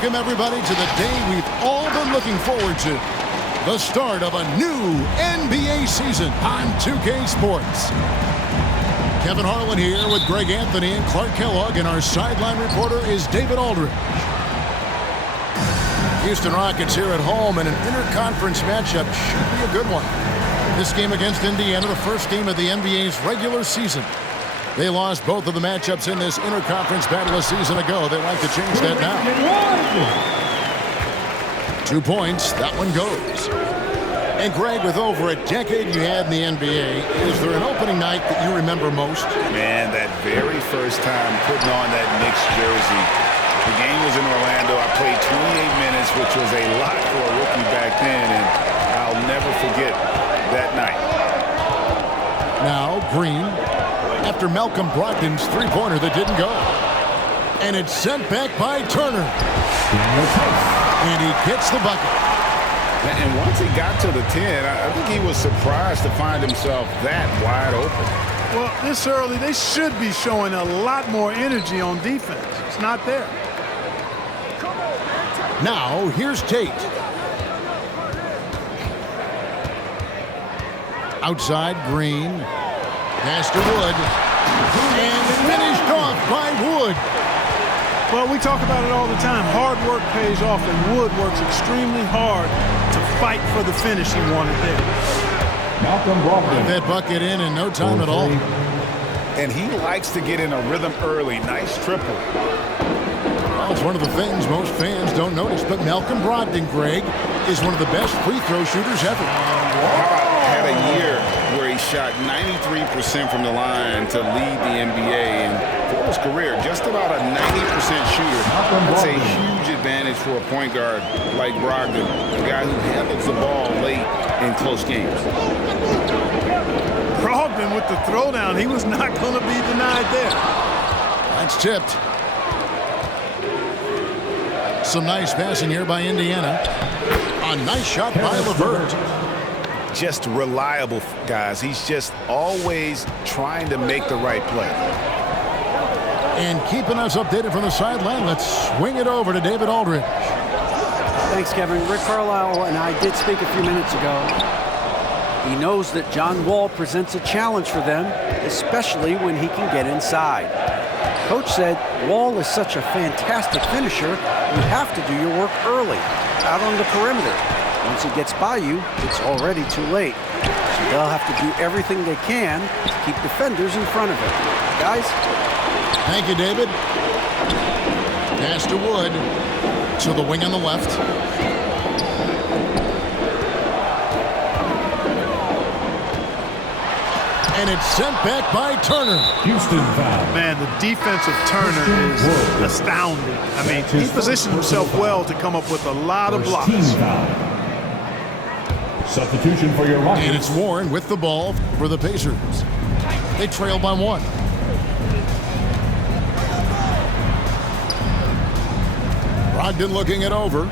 Welcome, everybody, to the day we've all been looking forward to. The start of a new NBA season on 2K Sports. Kevin Harlan here with Greg Anthony and Clark Kellogg, and our sideline reporter is David Aldridge. Houston Rockets here at home, and an interconference matchup should be a good one. This game against Indiana, the first game of the NBA's regular season. They lost both of the matchups in this interconference battle a season ago. They like to change that now. 2 points, that one goes. And Greg, with over a decade you had in the NBA, is there an opening night that you remember most? Man, that very first time putting on that Knicks jersey. The game was in Orlando. I played 28 minutes, which was a lot for a rookie back then, and I'll never forget that night. Now, Green, after Malcolm Brogdon's three-pointer that didn't go. And it's sent back by Turner. And he gets the bucket. And once he got to the 10, I think he was surprised to find himself that wide open. Well, this early, they should be showing a lot more energy on defense. It's not there. Now, here's Tate. Outside, Green. Pass to Wood. And finished off by Wood. Well, we talk about it all the time. Hard work pays off, and Wood works extremely hard to fight for the finish he wanted there. Put that bucket in no time at all. And he likes to get in a rhythm early. Nice triple. Well, it's one of the things most fans don't notice, but Malcolm Brogdon, Greg, is one of the best free throw shooters ever. How about had a year where he shot 93% from the line to lead the NBA, and for his career, just about a 90% shooter. That's a huge advantage for a point guard like Brogdon, a guy who handles the ball late in close games. Brogdon with the throwdown, he was not going to be denied there. That's tipped. Some nice passing here by Indiana. A nice shot by LeVert. Just reliable, guys. He's just always trying to make the right play. And keeping us updated from the sideline, let's swing it over to David Aldridge. Thanks, Kevin. Rick Carlisle and I did speak a few minutes ago. He knows that John Wall presents a challenge for them, especially when he can get inside. Coach said Wall is such a fantastic finisher, you have to do your work early, out on the perimeter. Once he gets by you, it's already too late. So they'll have to do everything they can to keep defenders in front of him. Guys? Thank you, David. Pass to Wood. To the wing on the left. And it's sent back by Turner. Houston foul. Man, the defense of Turner is astounding. I mean, he positioned himself well to come up with a lot of blocks. Substitution for your Rockets. And it's Warren with the ball for the Pacers. They trail by 1. Brogdon looking it over.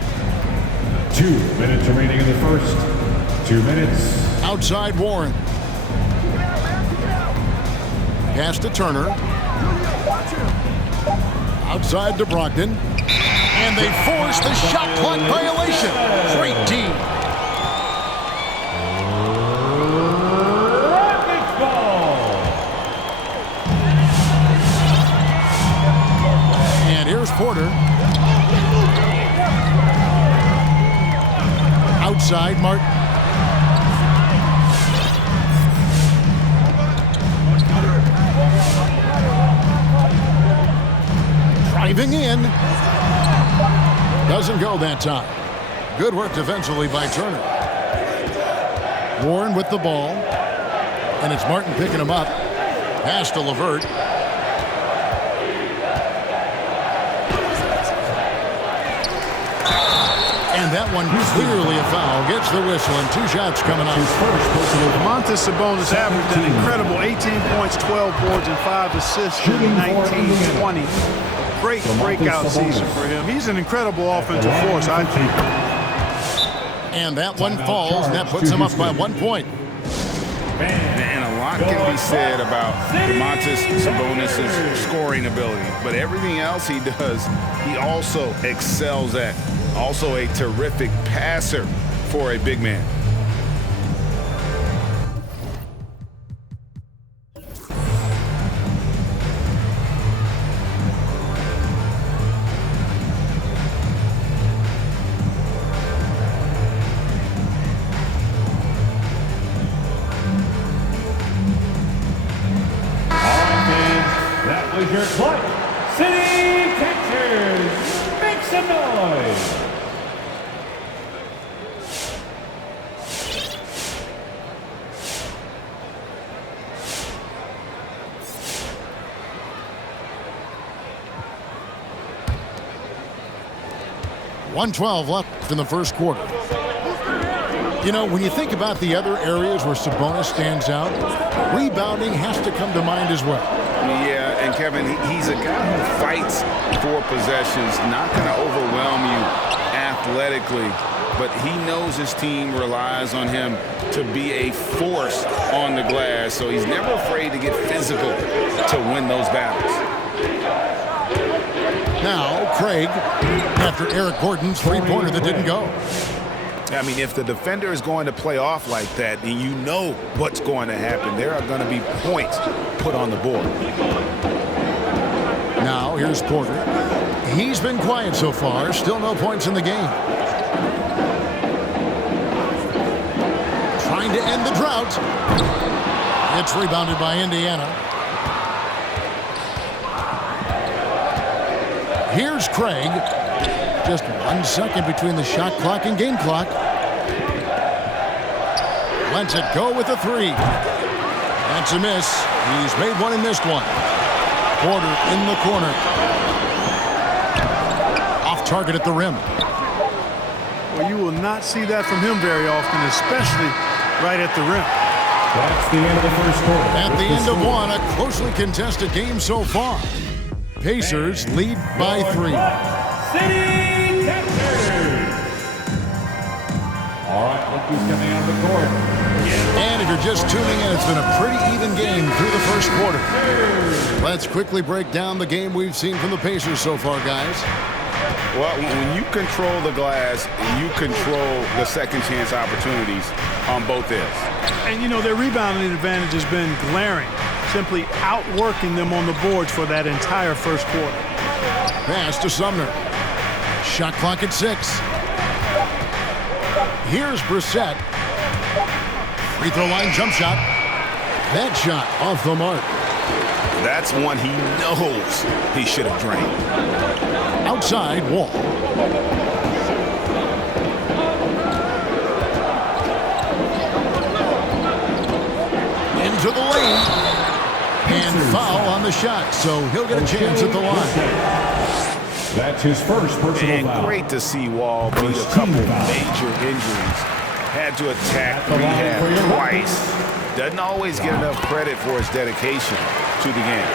2 minutes remaining in the first. 2 minutes. Outside Warren. Pass to Turner. Outside to Brogdon. And they force the shot clock violation. Great team. And here's Porter. Outside Martin. Driving in. Doesn't go that time. Good work defensively by Turner. Warren with the ball. And it's Martin picking him up. Pass to LeVert. And that one clearly a foul. Gets the whistle, and 2 shots coming up. Domantas Sabonis averaged an incredible 18 points, 12 boards, and 5 assists in 19-20. Great breakout season for him. He's an incredible offensive force, I think. And that one falls, and that puts him up by 1 point. And a lot can be said about Domantas Sabonis' scoring ability, but everything else he does, he also excels at. Also a terrific passer for a big man. Your Clutch City Catchers, make some noise. .112 left in the first quarter. You know, when you think about the other areas where Sabonis stands out, rebounding has to come to mind as well. Yeah, and Kevin, he's a guy who fights for possessions, not going to overwhelm you athletically, but he knows his team relies on him to be a force on the glass, so he's never afraid to get physical to win those battles. Now, Craig, after Eric Gordon's three-pointer that didn't go. I mean, if the defender is going to play off like that, then you know what's going to happen. There are going to be points put on the board. Now, here's Porter. He's been quiet so far. Still no points in the game. Trying to end the drought. It's rebounded by Indiana. Here's Craig. Just 1 second between the shot clock and game clock. Lets it go with a three. That's a miss. He's made one and missed one. Porter in the corner. Off target at the rim. Well, you will not see that from him very often, especially right at the rim. That's the end of the first quarter. At the end of one, a closely contested game so far. Pacers lead by 3. City Catchers. All right, look who's coming out of the court. And if you're just tuning in, it's been a pretty even game through the first quarter. Let's quickly break down the game we've seen from the Pacers so far, guys. Well, when you control the glass, you control the second chance opportunities on both ends. And, you know, their rebounding advantage has been glaring, simply outworking them on the boards for that entire first quarter. Pass to Sumner. Shot clock at 6. Here's Brissett. Free throw line jump shot. That shot off the mark. That's one he knows he should have drained. Outside, Wall. Into the lane. And foul on the shot, so he'll get a chance at the line. That's his first personal foul. Great to see Wall beat a couple major injuries. Had to attack rehab twice. Doesn't always get enough credit for his dedication to the game.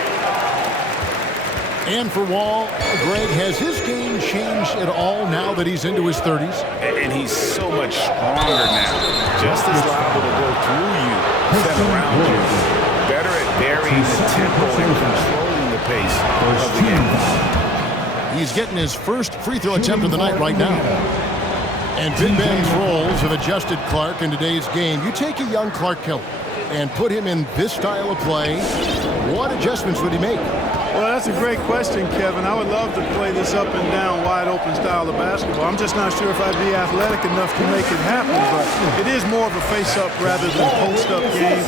And for Wall, Greg, has his game changed at all now that he's into his 30s? And he's so much stronger now. Just as liable to go through you, than around you. Better at varying the tempo and controlling the pace of the game. He's getting his first free throw attempt of the night right now. And Big Ben's roles have adjusted Clark in today's game. You take a young Clark Kellogg and put him in this style of play, what adjustments would he make? Well, that's a great question, Kevin. I would love to play this up and down, wide open style of basketball. I'm just not sure if I'd be athletic enough to make it happen, but it is more of a face-up rather than post-up game.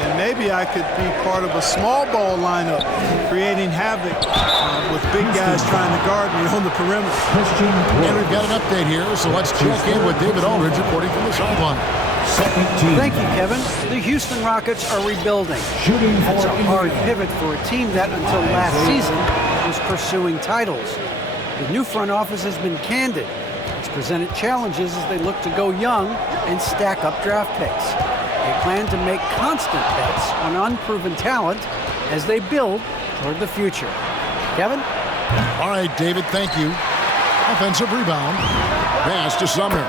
And maybe I could be part of a small ball lineup, creating havoc with big guys trying to guard me on the perimeter. And we've got an update here, so let's check in with David Aldridge reporting from the sideline. Thank you, Kevin. The Houston Rockets are rebuilding. That's a hard pivot for a team that, until last season, was pursuing titles. The new front office has been candid. It's presented challenges as they look to go young and stack up draft picks. They plan to make constant bets on unproven talent as they build toward the future. Kevin? All right, David, thank you. Offensive rebound. Pass to Sumner.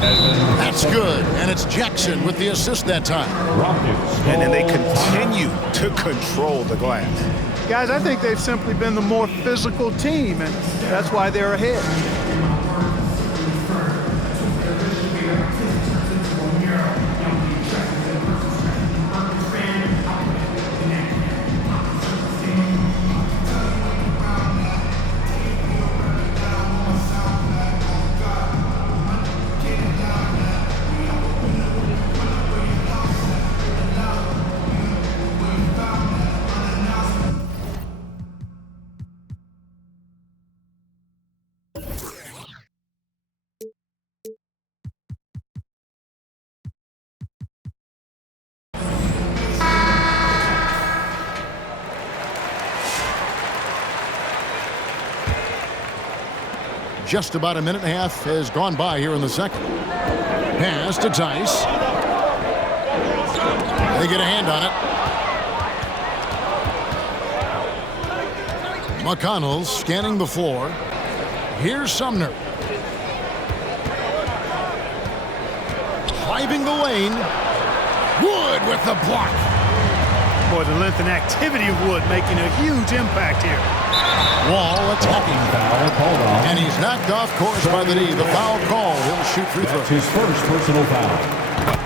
That's good, and it's Jackson with the assist that time. Rockets. And then they continue to control the glass. Guys, I think they've simply been the more physical team, and that's why they're ahead. Just about a minute and a half has gone by here in the second. Pass to Tice. They get a hand on it. McConnell scanning the floor. Here's Sumner. Driving the lane. Wood with the block. Boy, the length and activity of Wood making a huge impact here. Wall attacking. Foul called on. And he's knocked off course by the knee. The foul call. He'll shoot free throw. That's his first personal foul.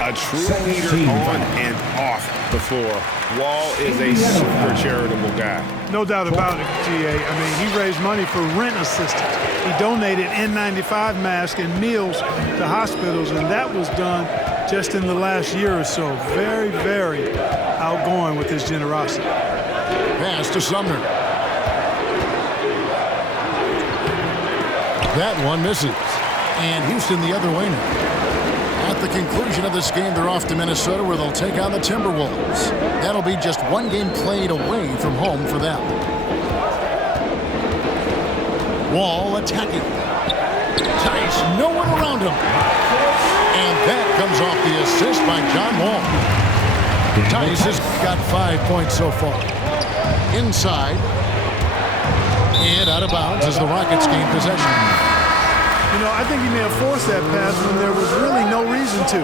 A true leader on and off the floor. Wall is a super charitable guy. No doubt about it, GA. I mean, he raised money for rent assistance. He donated N95 masks and meals to hospitals, and that was done just in the last year or so. Very, very outgoing with his generosity. Pass to Sumner. That one misses. And Houston the other way now. At the conclusion of this game, they're off to Minnesota where they'll take on the Timberwolves. That'll be just one game played away from home for them. Wall attacking. Tice, no one around him. And that comes off the assist by John Wall. Tice has got 5 points so far. Inside. And out of bounds as the Rockets gain possession. You know, I think he may have forced that pass when there was really no reason to.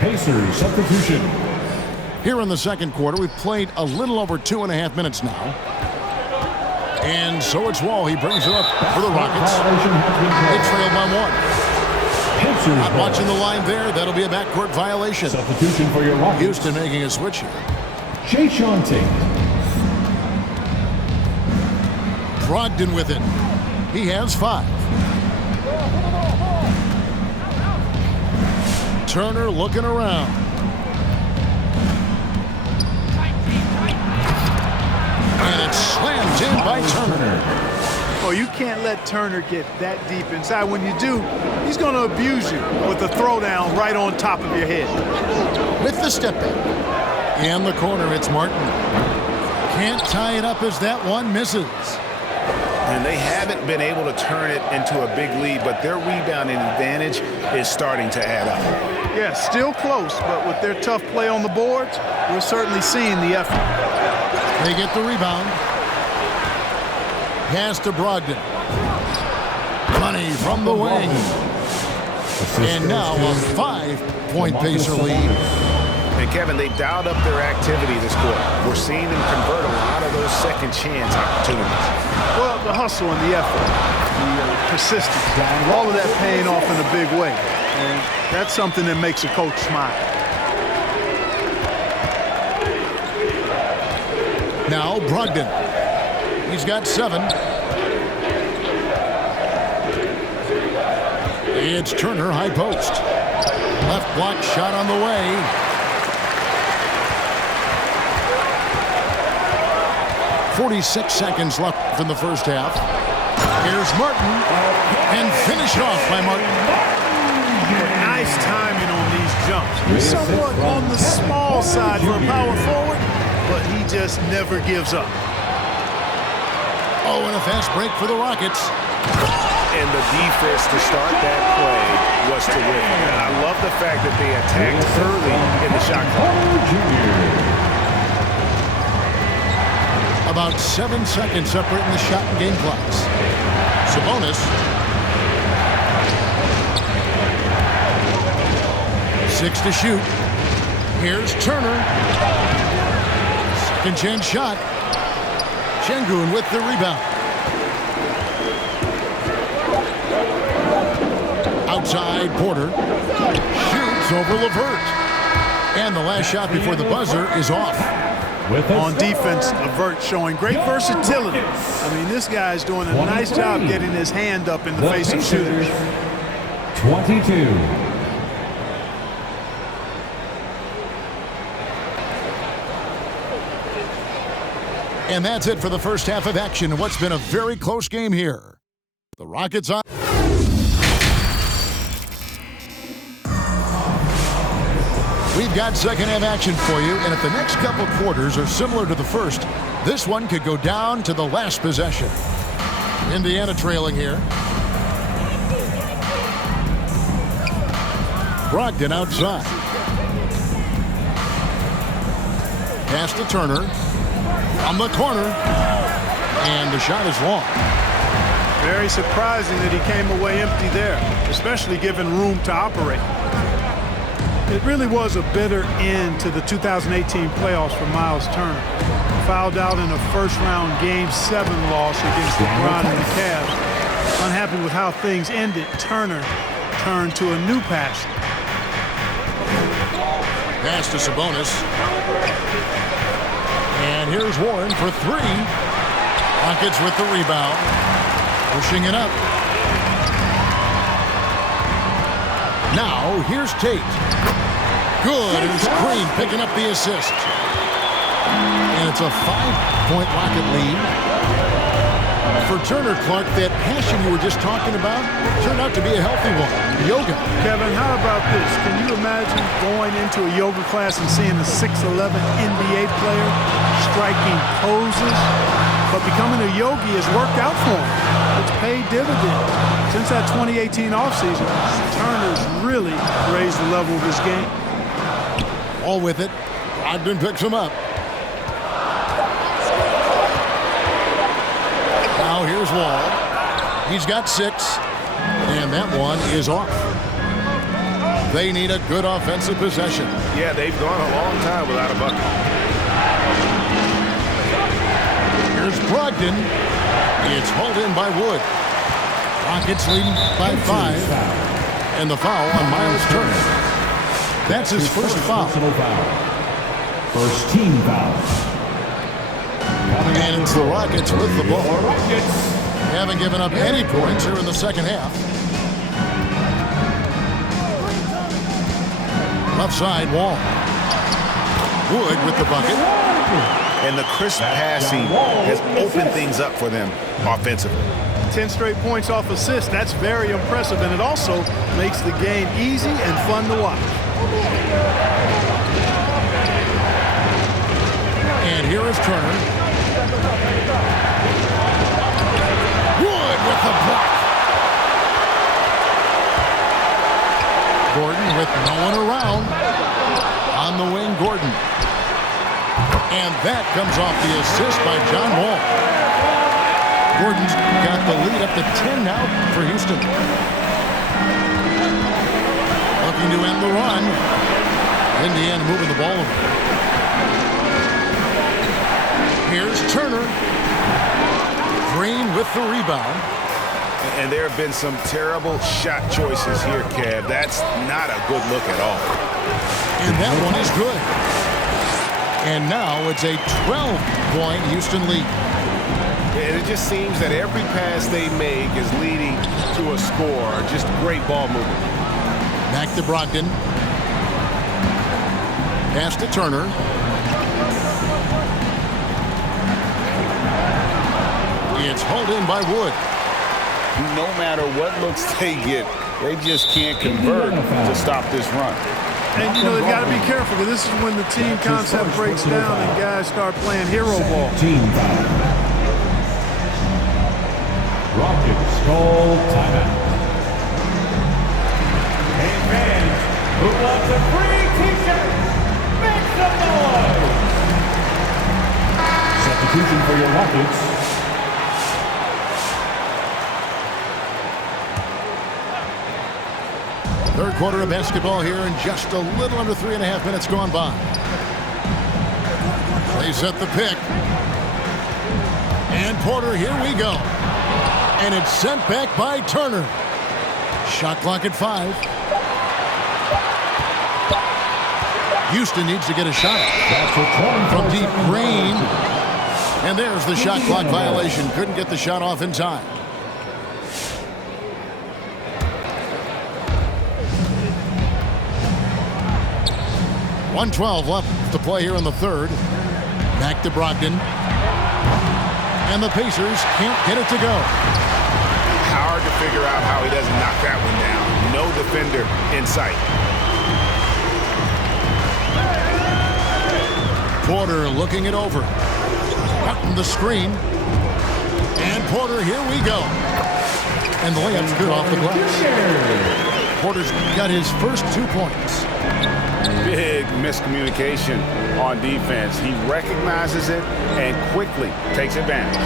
Pacers substitution. Here in the second quarter, we've played a little over 2.5 minutes now. And so it's Wall. He brings it up for the Rockets. They trail by one. Pacers Not watching the line there. That'll be a backcourt violation. substitution for your Rockets. Houston making a switch here. Jae'Sean Tate. Brogdon with it. He has 5. Turner looking around. And it's slammed in by Turner. Oh, you can't let Turner get that deep inside. When you do, he's going to abuse you with a throwdown right on top of your head. With the step back. In the corner, it's Martin. Can't tie it up as that one misses. And they haven't been able to turn it into a big lead, but their rebounding advantage is starting to add up. Yeah, still close, but with their tough play on the boards, we're certainly seeing the effort. They get the rebound. Pass to Brogdon. Money from the wing. And now a 5-point Pacer lead. And Kevin, they dialed up their activity this quarter. We're seeing them convert a lot of those second chance opportunities. Well, the hustle and the effort, the persistence, all of that paying off in a big way. And that's something that makes a coach smile. Now Brogdon. He's got 7. It's Turner, high post. Left block shot on the way. .46 seconds left in the first half. Here's Martin. And finish off by Martin. Nice timing on these jumps. He's somewhat on the small side for a power forward, but he just never gives up. Oh, and a fast break for the Rockets. And the defense to start that play was terrific. And I love the fact that they attacked early in the shot clock. About 7 seconds separating the shot and game clocks. Sabonis. 6 to shoot. Here's Turner. Second chance shot. Şengün with the rebound. Outside, Porter. Shoots over LeVert. And the last shot before the buzzer is off. On defense, LeVert showing great versatility. I mean, this guy's doing a nice job getting his hand up in the face of shooters. 22. And that's it for the first half of action in what's been a very close game here. The Rockets on. We've got second half action for you, and if the next couple quarters are similar to the first, this one could go down to the last possession. Indiana trailing here. Brogdon outside. Pass to Turner. From the corner. And the shot is long. Very surprising that he came away empty there, especially given room to operate. It really was a bitter end to the 2018 playoffs for Miles Turner. Fouled out in a first-round Game 7 loss against LeBron and the Cavs. Unhappy with how things ended, Turner turned to a new passion. Pass to Sabonis. And here's Warren for 3. Rockets with the rebound. Pushing it up. Now, here's Tate. Good, and it's Green picking up the assist. And it's a 5-point Rocket lead. For Turner, Clark, that passion you were just talking about turned out to be a healthy one. Yoga. Kevin, how about this? Can you imagine going into a yoga class and seeing a 6'11" NBA player striking poses? But becoming a yogi has worked out for him. It's paid dividends. Since that 2018 offseason, Turner's really raised the level of his game. All with it. Brogdon picks him up. Now here's Wall. He's got 6. And that one is off. They need a good offensive possession. Yeah, they've gone a long time without a bucket. Here's Brogdon. It's hauled in by Wood. Rockets leading by 5. And the foul on Miles Turner. That's his first foul. First team foul. And it's the Rockets with the ball. They haven't given up any points here in the second half. Left side, Wall. Wood with the bucket. And the crisp passing has opened things up for them offensively. 10 straight points off assists. That's very impressive, and it also makes the game easy and fun to watch. And here is Turner. Wood with the block. Gordon with no one around. On the wing, Gordon. And that comes off the assist by John Wall. Gordon's got the lead up to 10 now for Houston. Looking to end the run. Indiana moving the ball over. Here's Turner. Green with the rebound. And there have been some terrible shot choices here, Kev. That's not a good look at all. And that one is good. And now it's a 12-point Houston lead. And it just seems that every pass they make is leading to a score. Just great ball movement. Back to Brogdon. Pass to Turner. It's hauled in by Wood. No matter what looks they get, they just can't convert to stop this run. And, you know, they've got to be careful, because this is when the team concept breaks down and guys start playing hero ball. Team foul. Rockets call timeout. Hey fans, who wants a free t-shirt? Make some noise! Substitution for your Rockets. Third quarter of basketball here and just a little under 3.5 minutes gone by. They set the pick. And Porter, here we go. And it's sent back by Turner. Shot clock at 5. Houston needs to get a shot from deep. Green. And there's the shot clock violation. Couldn't get the shot off in time. .112 left to play here in the third. Back to Brogdon. And the Pacers can't get it to go. Hard to figure out how he doesn't knock that one down. No defender in sight. Porter looking it over. Martin the screen. And Porter, here we go. And the layup's good off the glass. Porter's got his first 2 points. Big miscommunication on defense. He recognizes it and quickly takes advantage.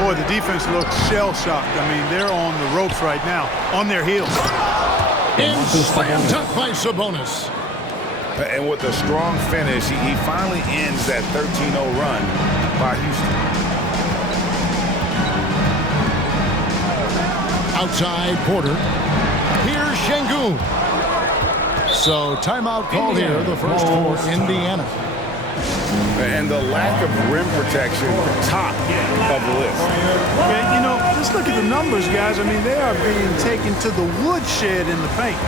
Boy, the defense looks shell-shocked. I mean, they're on the ropes right now, on their heels. And slam dunk by Sabonis. And with a strong finish, he finally ends that 13-0 run by Houston. Outside Porter. Here's Şengün. So timeout called here, the first for Indiana. And the lack of rim protection, top of the list. Yeah, you know, just look at the numbers, guys. I mean, they are being taken to the woodshed in the paint.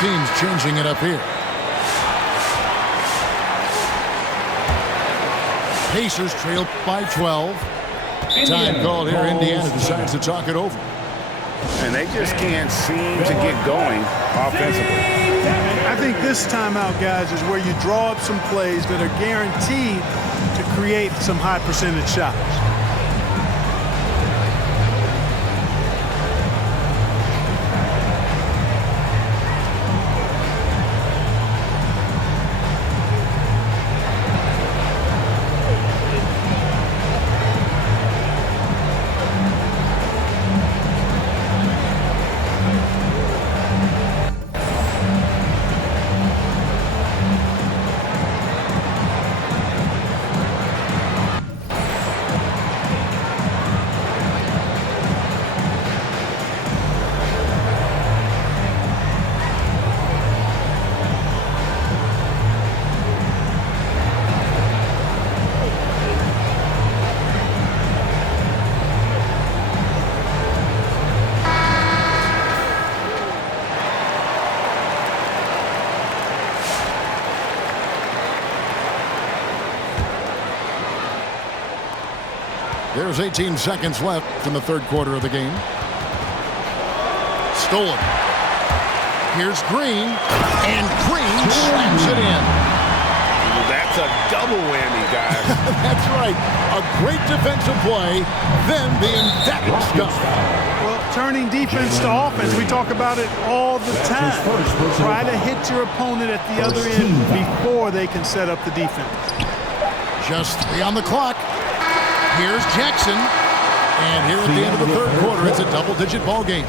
Teams changing it up here. Pacers trail by 12. Time called here. Indiana decides to talk it over. And they just can't seem to get going offensively. I think this timeout, guys, is where you draw up some plays that are guaranteed to create some high percentage shots. There's 18 seconds left in the third quarter of the game. Stolen. Here's Green, and Green slams it in. That's a double whammy, guys. That's right. A great defensive play, then the emphatic stuff. Well, turning defense to offense, we talk about it all the time. Try to hit your opponent at the other end before they can set up the defense. Just 3 on the clock. Here's Jackson. And here at the end of the third quarter, it's a double-digit ball game.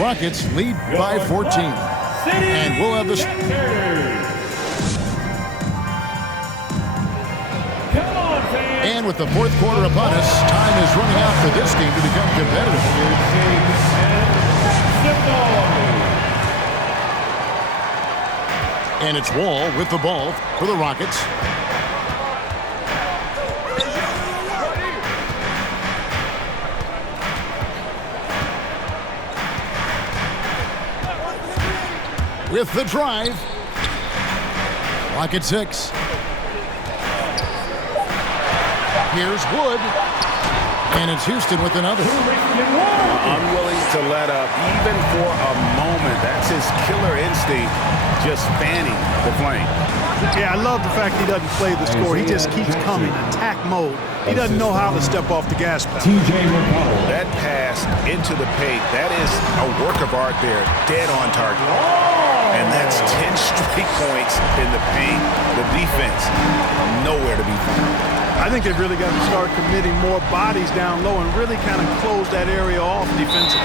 Rockets lead by 14. And we'll have this. And And with the fourth quarter upon us, time is running out for this game to become competitive. And it's Wall with the ball for the Rockets. With the drive. Rocket 6. Here's Wood. And it's Houston with another. Unwilling to let up even for a moment. That's his killer instinct, just fanning the flame. Yeah, I love the fact he doesn't play the score. He just keeps coming, attack mode. He doesn't know how to step off the gas pedal. That pass into the paint, that is a work of art there, dead on target. And that's 10 straight points in the paint. The defense, nowhere to be found. I think they've really got to start committing more bodies down low and really kind of close that area off defensively.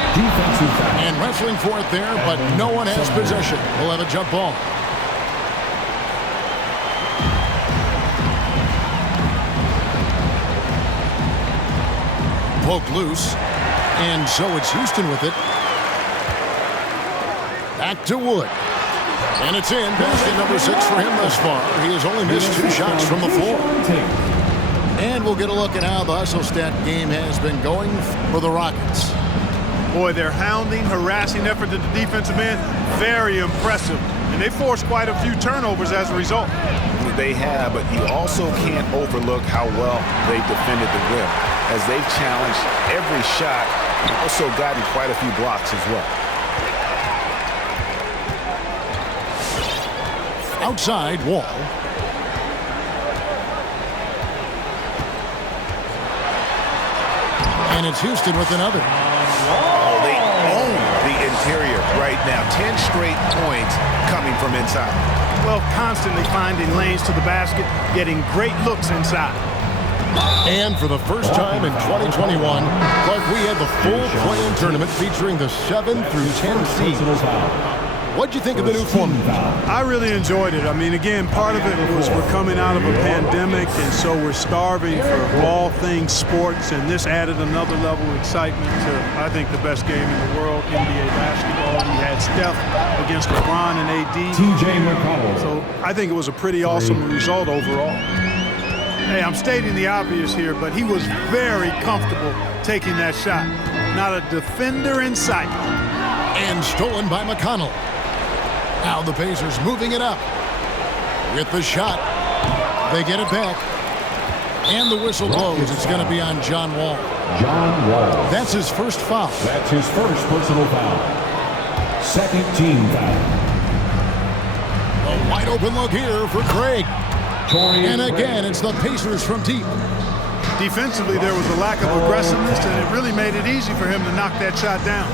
And wrestling for it there, but no one has possession. We'll have a jump ball. Poked loose. And so it's Houston with it. Back to Wood. And it's in. Basket number 6 for him thus far. He has only missed 2 shots from the floor. And we'll get a look at how the hustle stat game has been going for the Rockets. Boy, their hounding, harassing effort at the defensive end, very impressive. And they forced quite a few turnovers as a result. They have, but you also can't overlook how well they defended the rim. As they've challenged every shot, they've also gotten quite a few blocks as well. Outside, Wall. And it's Houston with another. Oh, they own the interior right now. 10 straight points coming from inside. Well, constantly finding lanes to the basket, getting great looks inside. And for the first time in 2021, Clark, we had the full play-in tournament featuring the 7 through 10 seeds. What'd you think of the new format? I really enjoyed it. I mean, again, part of it was we're coming out of a pandemic, and so we're starving for all things sports, and this added another level of excitement to, I think, the best game in the world, NBA basketball. You had Steph against LeBron and AD. TJ McConnell. So I think it was a pretty awesome result overall. Hey, I'm stating the obvious here, but he was very comfortable taking that shot. Not a defender in sight. And stolen by McConnell. Now the Pacers moving it up. With the shot. They get it back. And the whistle blows. It's going to be on John Wall. John Wall. That's his first foul. That's his first personal foul. Second team foul. A wide open look here for Craig. And again, it's the Pacers from deep. Defensively, there was a lack of aggressiveness, and it really made it easy for him to knock that shot down.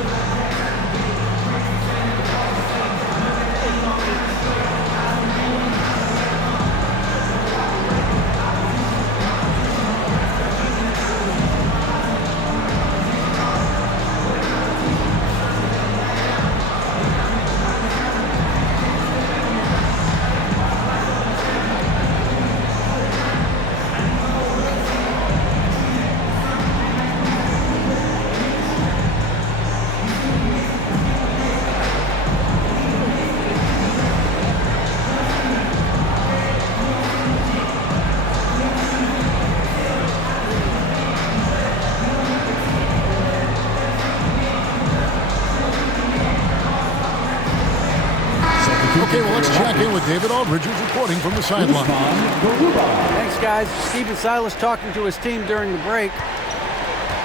Okay, well, let's check in with David Aldridge, who's reporting from the sideline. Thanks, guys. Stephen Silas talking to his team during the break.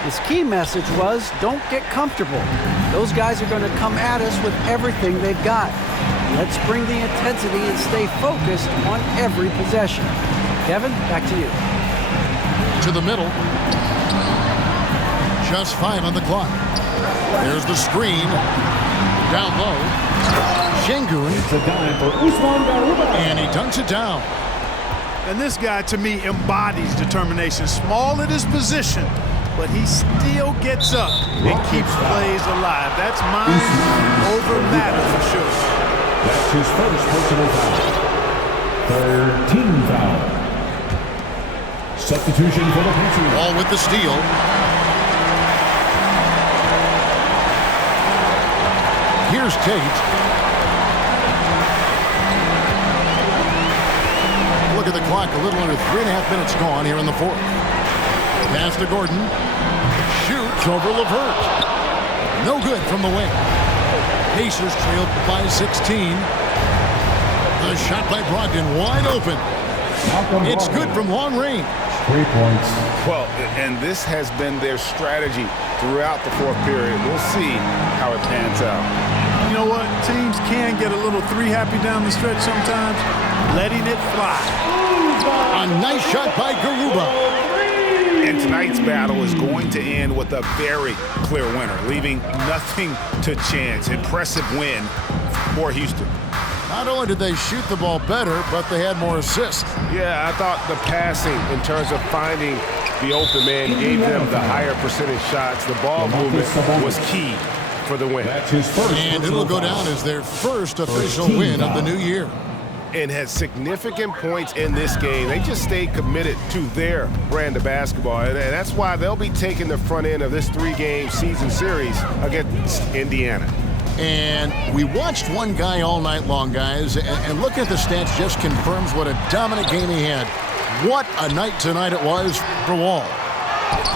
His key message was, don't get comfortable. Those guys are going to come at us with everything they've got. Let's bring the intensity and stay focused on every possession. Kevin, back to you. To the middle. Just 5 on the clock. There's the screen. Down low. Şengün. It's a dime for Usman Garuba. And he dunks it down. And this guy, to me, embodies determination. Small at his position, but he still gets up and keeps plays alive. That's mind over matter for sure. That's his first personal foul. Third team foul. Substitution for the Patriots. Ball with the steal. Here's Tate. Look at the clock. A little under 3.5 minutes gone here in the fourth. Pass to Gordon. Shoots over LeVert. No good from the wing. Pacers trailed by 16. A shot by Brogdon wide open. It's good from long range. 3 points. Well, and this has been their strategy throughout the fourth period. We'll see how it pans out. You know what? Teams can get a little three happy down the stretch sometimes. Letting it fly. A nice shot by Garuba. And tonight's battle is going to end with a very clear winner, leaving nothing to chance. Impressive win for Houston. Not only did they shoot the ball better, but they had more assists. Yeah, I thought the passing in terms of finding the open man gave them the higher percentage shots. The ball movement was key for the win. That's his first. And it'll go down as their first official win of the new year. And had significant points in this game. They just stayed committed to their brand of basketball. And that's why they'll be taking the front end of this 3-game season series against Indiana. And we watched one guy all night long, guys, and looking at the stats just confirms what a dominant game he had. What a night tonight it was for Wall.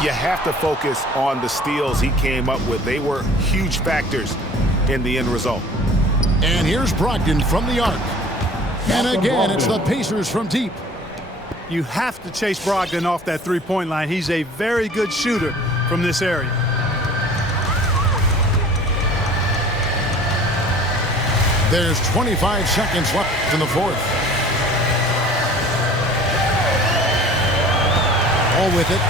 You have to focus on the steals he came up with. They were huge factors in the end result. And here's Brogdon from the arc. And again, it's the Pacers from deep. You have to chase Brogdon off that three-point line. He's a very good shooter from this area. There's 25 seconds left in the fourth. All with it.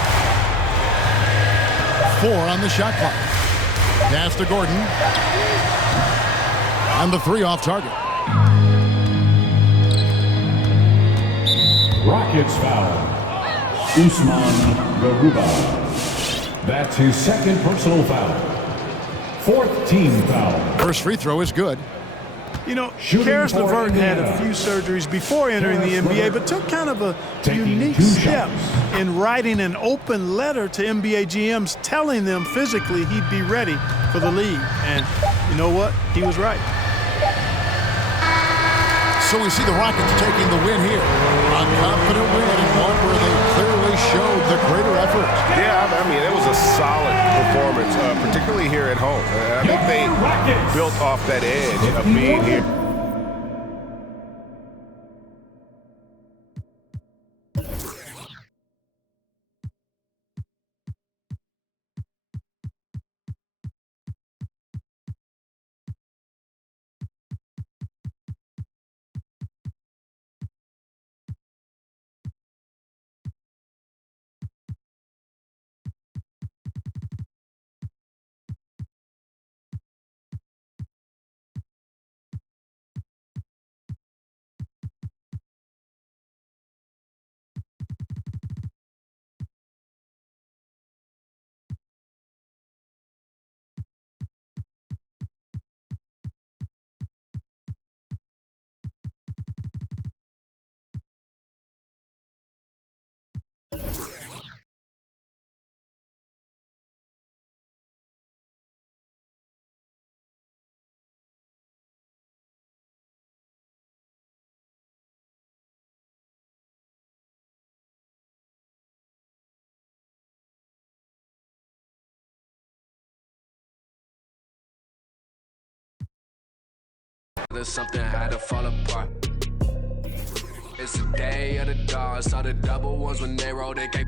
4 on the shot clock. Pass to Gordon. And the 3 off target. Rockets foul. Usman Garuba. That's his second personal foul. 4th team foul. First free throw is good. You know, Shooting Karis for LeVert had a Indiana. few surgeries before entering the Karis NBA, LeVert but took kind of a taking unique 2 step shots. in writing an open letter to NBA GMs telling them physically he'd be ready for the league. And you know what? He was right. So we see the Rockets taking the win here. A confident win and one where they clearly showed the greater effort. Yeah, I mean, it was a solid performance, particularly here at home. I think they built off that edge of being here. There's something had to fall apart. It's the day of the dawn. Saw the double ones when they rolled. They came.